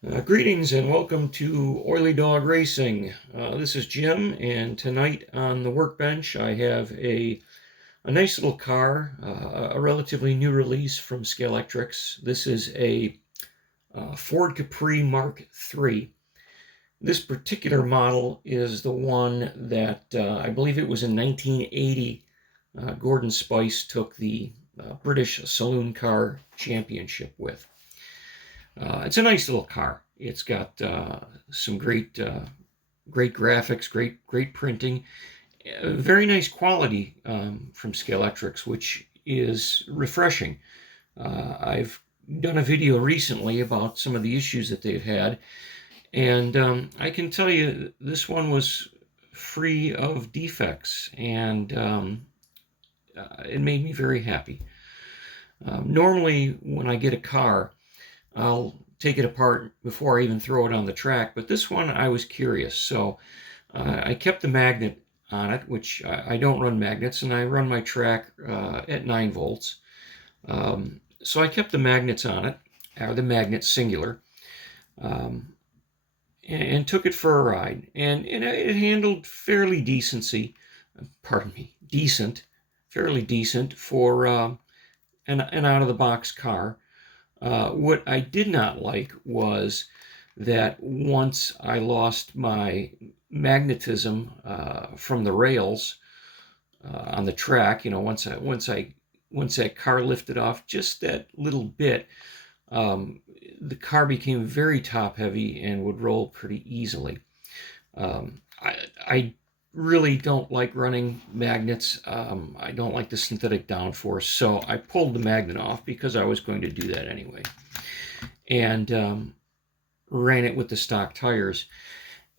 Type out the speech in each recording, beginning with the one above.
Greetings and welcome to Oily Dog Racing. This is Jim, and tonight on the workbench I have a nice little car, a relatively new release from Scalextric. This is a Ford Capri Mark III. This particular model is the one that I believe it was in 1980. Gordon Spice took the British Saloon Car Championship with. It's a nice little car. It's got some great graphics, great printing, very nice quality from Scalextric, which is refreshing. I've done a video recently about some of the issues that they've had, and I can tell you this one was free of defects, and it made me very happy. Normally, when I get a car, I'll take it apart before I even throw it on the track, but this one I was curious, so I kept the magnet on it, which I don't run magnets, and I run my track at 9 volts. So I kept the magnets on it, or the magnet singular, and took it for a ride, and it handled fairly fairly decent for an out-of-the-box car. What I did not like was that once I lost my magnetism from the rails on the track, once that car lifted off just that little bit, the car became very top heavy and would roll pretty easily. I really don't like running magnets. I don't like the synthetic downforce, so I pulled the magnet off because I was going to do that anyway, and ran it with the stock tires.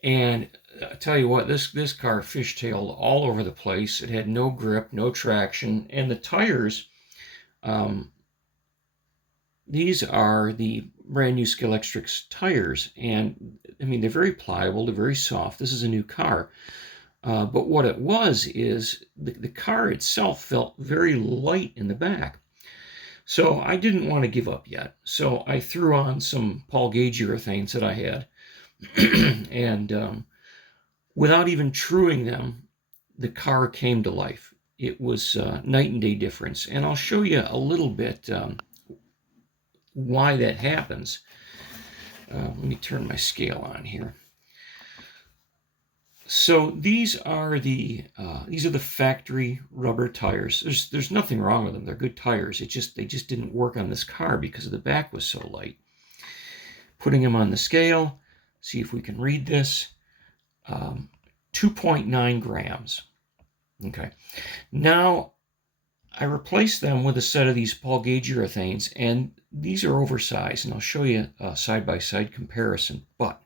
And I tell you what, this car fishtailed all over the place. It had no grip, no traction, and the tires, these are the brand new Scalextric tires, and I mean, they're very pliable, they're very soft. This is a new car. But what it was is the car itself felt very light in the back. So I didn't want to give up yet. So I threw on some Paul Gauge urethanes that I had. And without even truing them, the car came to life. It was night and day difference. And I'll show you a little bit why that happens. Let me turn my scale on here. So these are the factory rubber tires. There's nothing wrong with them. They're good tires. They just didn't work on this car because the back was so light. Putting them on the scale, see if we can read this. 2.9 grams. Okay. Now I replaced them with a set of these Paul Gauge urethanes, and these are oversized, and I'll show you a side-by-side comparison. But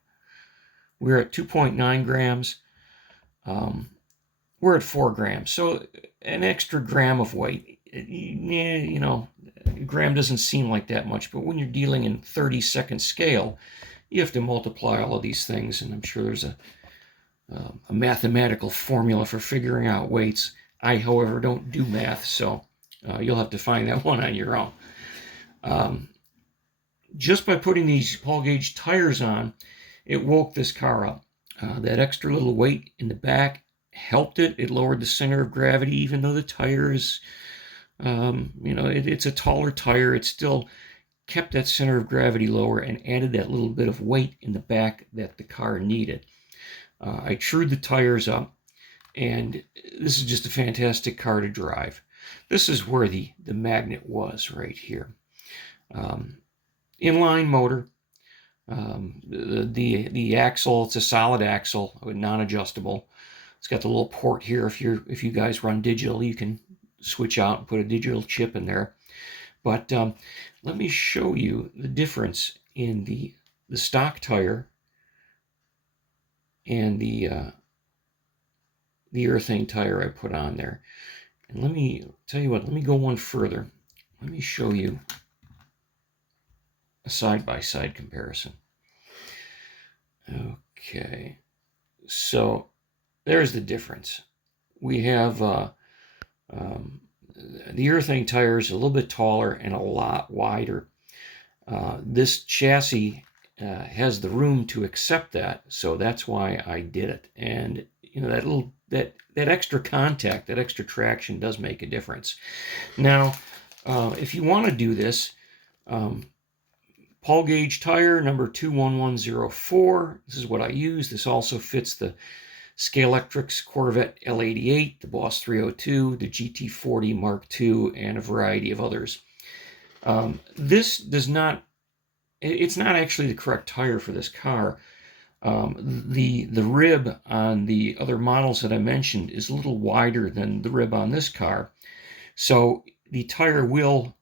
we're at 2.9 grams. We're at 4 grams, so an extra gram of weight. A gram doesn't seem like that much, but when you're dealing in 30-second scale, you have to multiply all of these things, and I'm sure there's a mathematical formula for figuring out weights. I, however, don't do math, so you'll have to find that one on your own. Just by putting these Paul Gauge tires on, it woke this car up. That extra little weight in the back helped it. It lowered the center of gravity, even though the tire is, it's a taller tire. It still kept that center of gravity lower and added that little bit of weight in the back that the car needed. I trued the tires up, and this is just a fantastic car to drive. This is where the magnet was, right here. Inline motor. The axle, it's a solid axle, non-adjustable. It's got the little port here. If you guys run digital, you can switch out and put a digital chip in there. But let me show you the difference in the stock tire and the urethane tire I put on there. And let me tell you what, let me go one further. Let me show you a side-by-side comparison. Okay, so there's the difference. We have the urethane tires a little bit taller and a lot wider. This chassis has the room to accept that, so that's why I did it. And that extra contact, that extra traction does make a difference. Now, if you want to do this, Paul gauge tire number 21104. This is what I use. This also fits the Scalextric's Corvette L88, the Boss 302, the GT40 Mark II, and a variety of others. This does not, it's not actually the correct tire for this car. The rib on the other models that I mentioned is a little wider than the rib on this car. So the tire will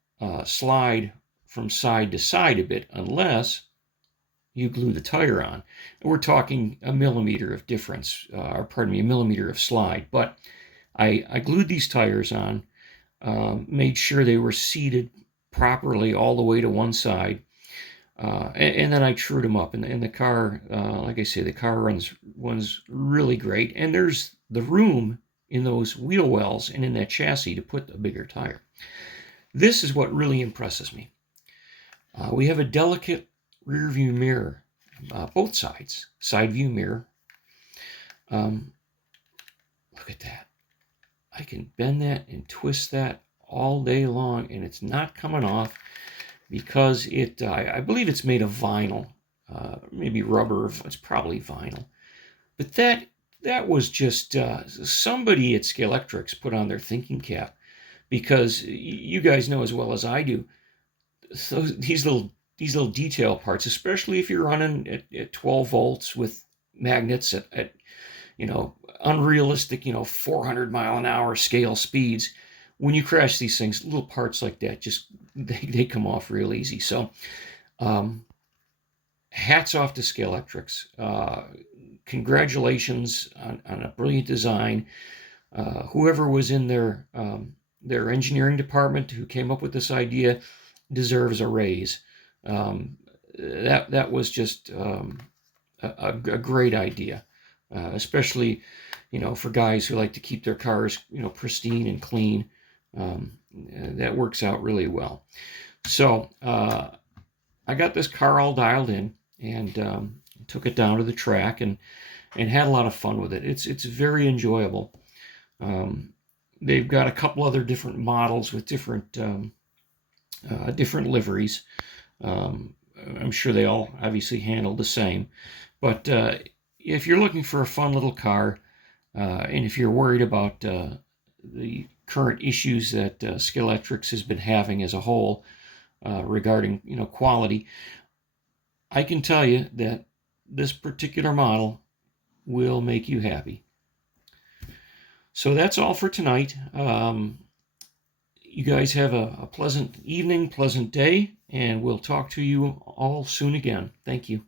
slide from side to side a bit unless you glue the tire on. And we're talking a millimeter of difference, or pardon me, a millimeter of slide. But I glued these tires on, made sure they were seated properly all the way to one side, and then I trued them up. And the car, like I say, the car runs really great. And there's the room in those wheel wells and in that chassis to put a bigger tire. This is what really impresses me. We have a delicate rear view mirror, both sides, side view mirror. Look at that. I can bend that and twist that all day long, and it's not coming off because I believe it's made of vinyl, maybe rubber. It's probably vinyl. But that was just somebody at Scalextric put on their thinking cap, because you guys know as well as I do, so these little detail parts, especially if you're running at 12 volts with magnets at unrealistic 400 mile an hour scale speeds, when you crash these things, little parts like that just they come off real easy. So hats off to Scalextric. Congratulations on a brilliant design. Whoever was in their engineering department who came up with this idea deserves a raise. That was just a great idea, especially for guys who like to keep their cars pristine and clean. That works out really well. So I got this car all dialed in and took it down to the track and had a lot of fun with it. It's very enjoyable. They've got a couple other different models with different liveries. I'm sure they all obviously handle the same. But if you're looking for a fun little car, and if you're worried about the current issues that Scalextric has been having as a whole regarding quality, I can tell you that this particular model will make you happy. So that's all for tonight. You guys have a pleasant evening, pleasant day, and we'll talk to you all soon again. Thank you.